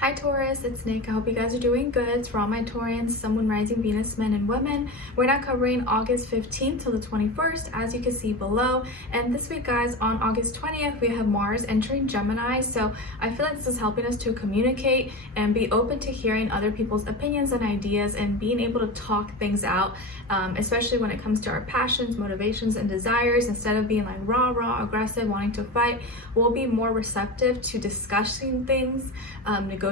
Hi Taurus, it's Nick. I hope you guys are doing good. It's for all my Taurians, Sun, Moon, Rising, Venus, men and women. We're now covering August 15th till the 21st, as you can see below. And this week, guys, on August 20th, we have Mars entering Gemini. So I feel like this is helping us to communicate and be open to hearing other people's opinions and ideas and being able to talk things out, especially when it comes to our passions, motivations, and desires. Instead of being like rah, aggressive, wanting to fight, we'll be more receptive to discussing things, negotiations,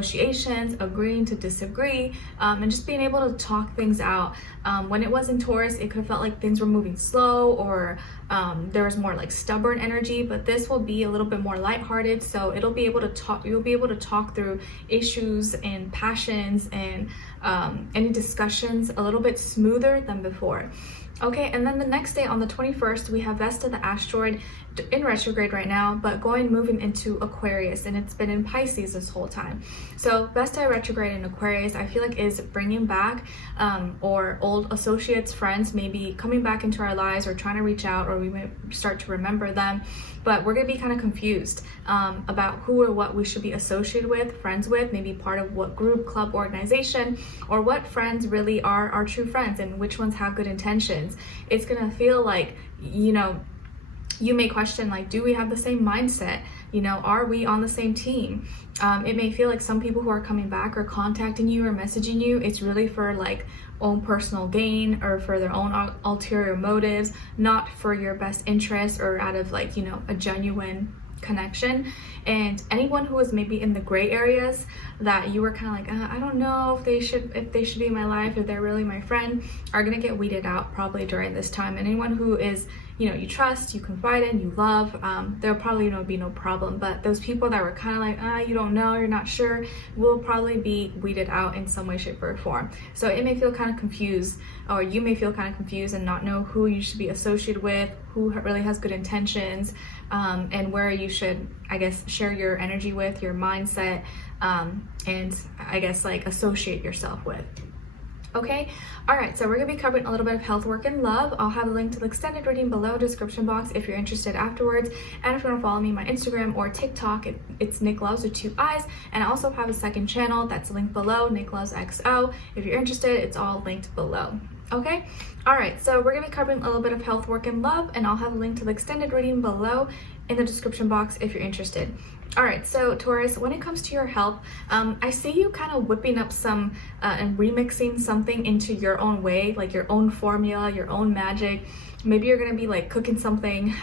agreeing to disagree, and just being able to talk things out. When it was in Taurus, it could have felt like things were moving slow, or there was more like stubborn energy, but this will be a little bit more lighthearted. So you'll be able to talk through issues and passions and any discussions a little bit smoother than before. Okay, and then the next day on the 21st, we have Vesta, the asteroid, in retrograde right now, but moving into Aquarius, and it's been in Pisces this whole time. So Vesta retrograde in Aquarius, I feel like is bringing back or old associates, friends, maybe coming back into our lives or trying to reach out, or we might start to remember them, but we're gonna be kind of confused about who or what we should be associated with, friends with, maybe part of what group, club, organization, or what friends really are our true friends and which ones have good intentions. It's gonna feel like, you may question, like, do we have the same mindset? Are we on the same team? It may feel like some people who are coming back or contacting you or messaging you, it's really for like own personal gain or for their own ulterior motives, not for your best interest or out of like, a genuine connection. And anyone who is maybe in the gray areas that you were kind of like, I don't know if they should be in my life, if they're really my friend, are gonna get weeded out probably during this time. And anyone who is, you trust, you confide in, you love, there'll probably be no problem. But those people that were kind of like, you don't know, you're not sure, will probably be weeded out in some way, shape, or form. So it may feel kind of confused, or you may feel kind of confused and not know who you should be associated with, who really has good intentions, and where you should, I guess, share your energy with, your mindset, and I guess like associate yourself with. Okay, all right, so we're gonna be covering a little bit of health, work, and love. I'll have a link to the extended reading below, description box, if you're interested afterwards. And if you want to follow me on my Instagram or TikTok, it's Nicloves with 2 eyes. And I also have a second channel that's linked below, Nicloves XO. If you're interested, it's all linked below. Okay, all right, so we're gonna be covering a little bit of health, work, and love, and I'll have a link to the extended reading below in the description box if you're interested. All right, so Taurus, when it comes to your health, I see you kind of whipping up some and remixing something into your own way, like your own formula, your own magic. Maybe you're gonna be like cooking something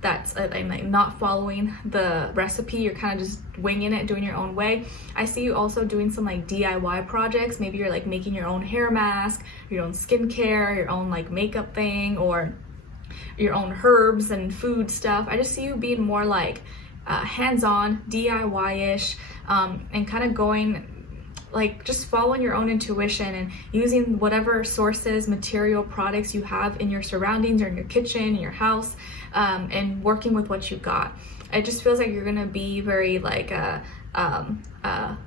that's like not following the recipe. You're kind of just winging it, doing your own way. I see you also doing some like DIY projects. Maybe you're like making your own hair mask, your own skincare, your own like makeup thing, or your own herbs and food stuff. I just see you being more like hands-on, DIY-ish, and kind of going like just following your own intuition and using whatever sources, material, products you have in your surroundings or in your kitchen, in your house, and working with what you got. It just feels like you're gonna be very like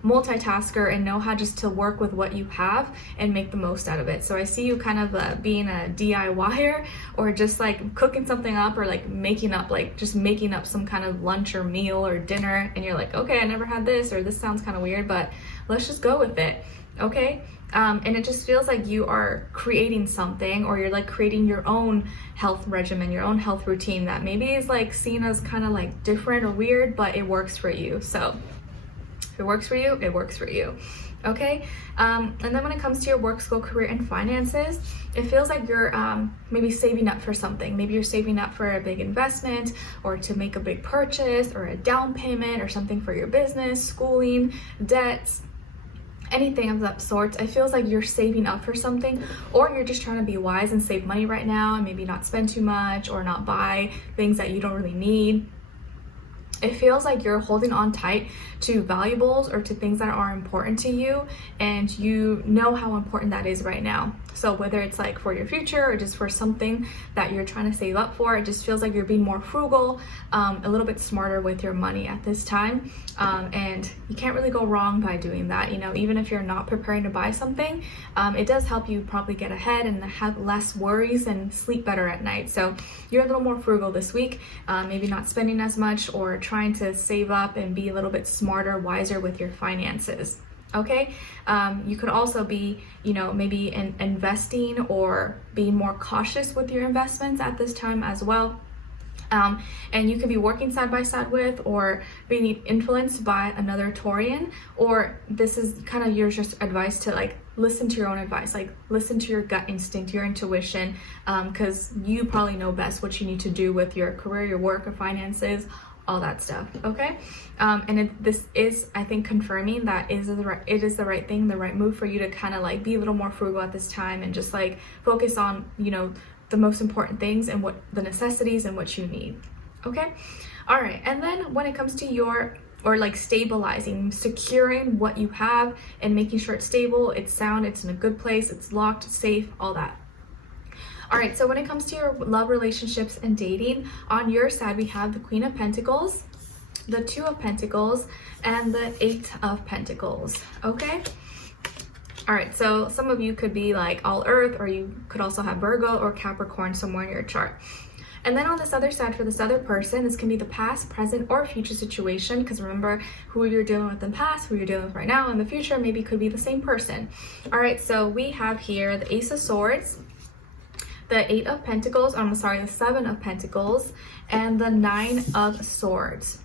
multitasker and know how just to work with what you have and make the most out of it. So I see you kind of being a DIYer, or just like cooking something up, or like making up some kind of lunch or meal or dinner, and you're like, okay, I never had this, or this sounds kind of weird, but let's just go with it. Okay, and it just feels like you are creating something, or you're like creating your own health regimen, your own health routine that maybe is like seen as kind of like different or weird, but it works for you. So if it works for you, it works for you. Okay, and then when it comes to your work, school, career, and finances, it feels like you're maybe saving up for something. Maybe you're saving up for a big investment, or to make a big purchase, or a down payment, or something for your business, schooling, debts, anything of that sort. It feels like you're saving up for something, or you're just trying to be wise and save money right now and maybe not spend too much or not buy things that you don't really need. It feels like you're holding on tight to valuables or to things that are important to you, and you know how important that is right now. So whether it's like for your future or just for something that you're trying to save up for, it just feels like you're being more frugal, a little bit smarter with your money at this time. And you can't really go wrong by doing that. You know, even if you're not preparing to buy something, it does help you probably get ahead and have less worries and sleep better at night. So you're a little more frugal this week, maybe not spending as much or trying to save up and be a little bit smarter, wiser with your finances. Okay, you could also be, you know, maybe investing or being more cautious with your investments at this time as well. And you could be working side by side with or being influenced by another Taurian, or this is kind of your just advice to like listen to your own advice, like listen to your gut instinct, your intuition, because you probably know best what you need to do with your career, your work, or finances, all that stuff. Okay, and this is, I think, confirming that it is the right thing, the right move for you to kind of like be a little more frugal at this time and just like focus on, you know, the most important things and what the necessities and what you need. Okay, all right. And then when it comes to your, or like stabilizing, securing what you have and making sure it's stable, it's sound, it's in a good place, it's locked, safe, all that. All right, so when it comes to your love, relationships, and dating, on your side, we have the Queen of Pentacles, the Two of Pentacles, and the Eight of Pentacles, okay? All right, so some of you could be like all earth, or you could also have Virgo or Capricorn somewhere in your chart. And then on this other side, for this other person, this can be the past, present, or future situation, because remember, who you're dealing with in the past, who you're dealing with right now, in the future, maybe could be the same person. All right, so we have here the Ace of Swords, the Eight of Pentacles, the Seven of Pentacles, and the Nine of Swords.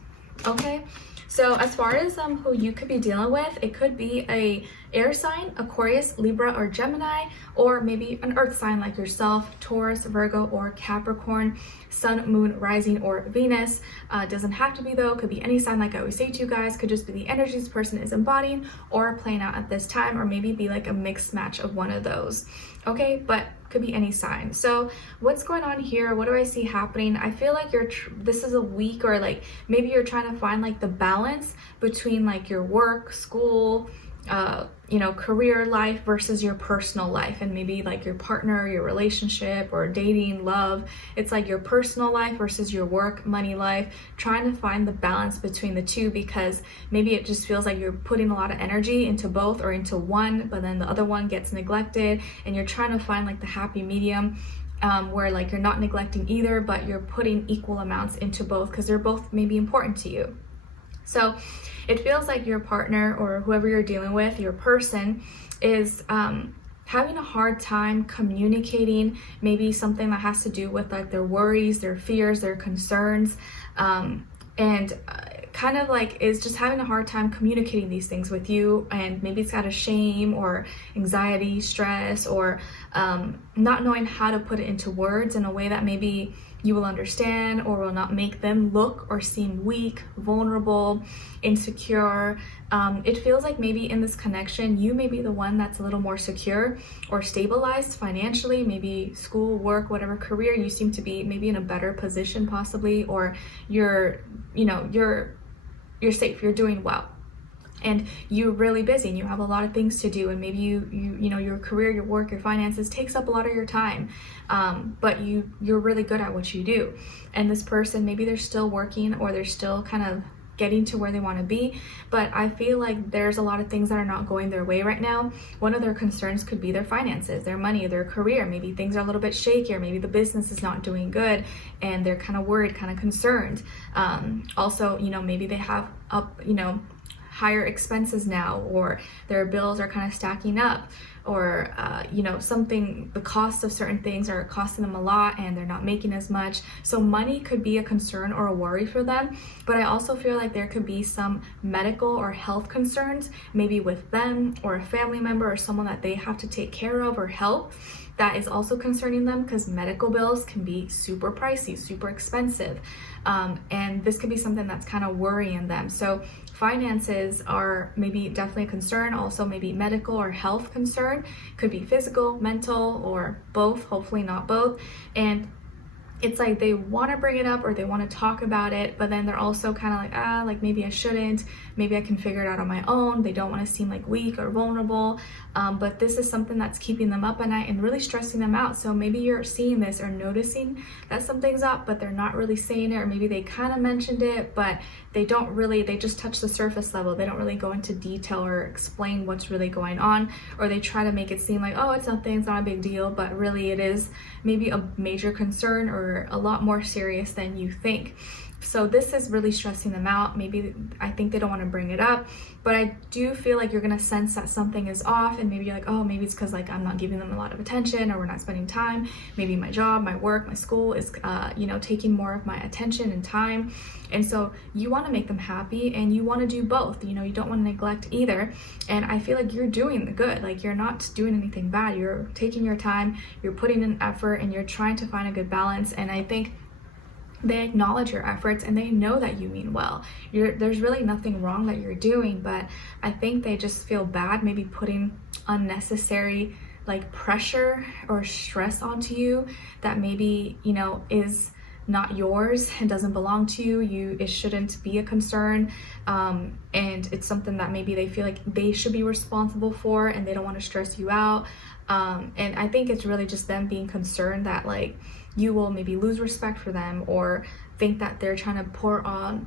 Okay, so as far as who you could be dealing with, it could be a air sign, Aquarius, Libra, or Gemini, or maybe an earth sign like yourself, Taurus, Virgo, or Capricorn, Sun, Moon, Rising, or Venus. Doesn't have to be though, could be any sign like I always say to you guys, could just be the energies this person is embodying or playing out at this time, or maybe be like a mixed match of one of those. Okay, but could be any sign. So what's going on here? What do I see happening? I feel like this is a week, or like maybe you're trying to find like the balance between like your work, school, you know, career life versus your personal life, and maybe like your partner, your relationship, or dating, love. It's like your personal life versus your work, money life, trying to find the balance between the two, because maybe it just feels like you're putting a lot of energy into both or into one, but then the other one gets neglected, and you're trying to find like the happy medium, where like you're not neglecting either, but you're putting equal amounts into both because they're both maybe important to you. So it feels like your partner or whoever you're dealing with, your person, is having a hard time communicating maybe something that has to do with like their worries, their fears, their concerns, and kind of like is just having a hard time communicating these things with you. And maybe it's got a shame or anxiety, stress, or not knowing how to put it into words in a way that maybe you will understand or will not make them look or seem weak, vulnerable, insecure. It feels like maybe in this connection, you may be the one that's a little more secure or stabilized financially, maybe school, work, whatever career, you seem to be maybe in a better position possibly, or you're safe, you're doing well. And you're really busy and you have a lot of things to do, and maybe you know your career, your work, your finances takes up a lot of your time, but you're really good at what you do. And this person, maybe they're still working or they're still kind of getting to where they want to be, but I feel like there's a lot of things that are not going their way right now. One of their concerns could be their finances, their money, their career. Maybe things are a little bit shaky, or maybe the business is not doing good and they're kind of worried, kind of concerned. Also, you know, maybe they have higher expenses now, or their bills are kind of stacking up, or the cost of certain things are costing them a lot and they're not making as much. So money could be a concern or a worry for them. But I also feel like there could be some medical or health concerns, maybe with them or a family member or someone that they have to take care of or help, that is also concerning them, because medical bills can be super pricey, super expensive. And this could be something that's kind of worrying them. So finances are maybe definitely a concern, also maybe medical or health concern, could be physical, mental, or both, hopefully not both. And it's like they want to bring it up or they want to talk about it, but then they're also kind of like, like maybe I shouldn't, maybe I can figure it out on my own. They don't want to seem like weak or vulnerable, but this is something that's keeping them up at night and really stressing them out. So maybe you're seeing this or noticing that something's up, but they're not really saying it, or maybe they kind of mentioned it, but they just touch the surface level. They don't really go into detail or explain what's really going on, or they try to make it seem like, oh, it's nothing, it's not a big deal, but really it is maybe a major concern or a lot more serious than you think. So this is really stressing them out. Maybe I think they don't want to bring it up, but I do feel like you're gonna sense that something is off, and maybe you're like, oh, maybe it's because like I'm not giving them a lot of attention, or we're not spending time. Maybe my job, my work, my school is taking more of my attention and time. And so you want to make them happy, and you want to do both. You don't want to neglect either. And I feel like you're doing the good. Like, you're not doing anything bad. You're taking your time, you're putting in effort, and you're trying to find a good balance. And I think they acknowledge your efforts and they know that you mean well. There's really nothing wrong that you're doing, but I think they just feel bad maybe putting unnecessary like pressure or stress onto you that maybe is not yours and doesn't belong to you. It shouldn't be a concern, and it's something that maybe they feel like they should be responsible for, and they don't want to stress you out. And I think it's really just them being concerned that like you will maybe lose respect for them, or think that they're trying to pour on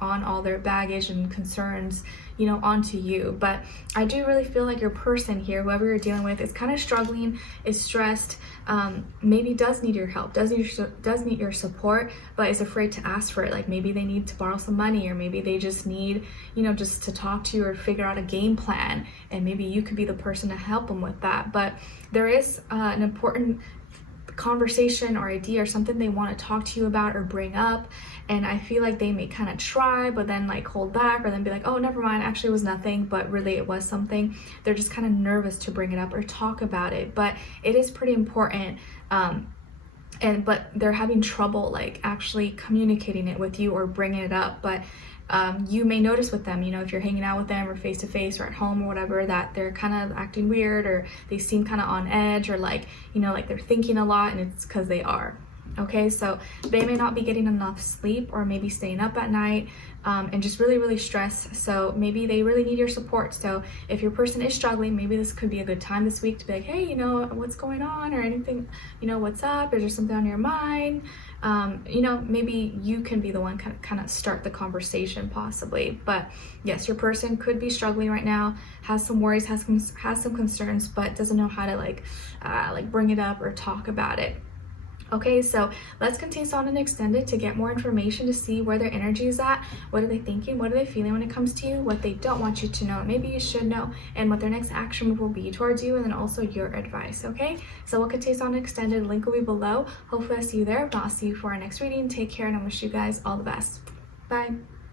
all their baggage and concerns onto you. But I do really feel like your person here, whoever you're dealing with, is kind of struggling, is stressed, maybe does need your help, does need your support, but is afraid to ask for it. Like, maybe they need to borrow some money, or maybe they just need just to talk to you or figure out a game plan, and maybe you could be the person to help them with that. But there is an important conversation or idea or something they want to talk to you about or bring up, and I feel like they may kind of try but then like hold back, or then be like, oh, never mind, actually it was nothing, but really it was something. They're just kind of nervous to bring it up or talk about it, but it is pretty important, but they're having trouble like actually communicating it with you or bringing it up. But you may notice with them, if you're hanging out with them or face to face or at home or whatever, that they're kind of acting weird, or they seem kind of on edge, or like like they're thinking a lot, and it's because they are. Okay, so they may not be getting enough sleep, or maybe staying up at night, and just really stressed. So maybe they really need your support. So if your person is struggling, maybe this could be a good time this week to be like, hey, what's going on, or anything, what's up, is there something on your mind? Maybe you can be the one kind of start the conversation possibly. But yes, your person could be struggling right now, has some worries, has some concerns, but doesn't know how to like bring it up or talk about it. Okay, so let's continue on and extend it to get more information, to see where their energy is at. What are they thinking? What are they feeling when it comes to you? What they don't want you to know, maybe you should know, and what their next action move will be towards you, and then also your advice. Okay, so we'll continue on extended. Link will be below. Hopefully I see you there. If not, I'll see you for our next reading. Take care, and I wish you guys all the best. Bye.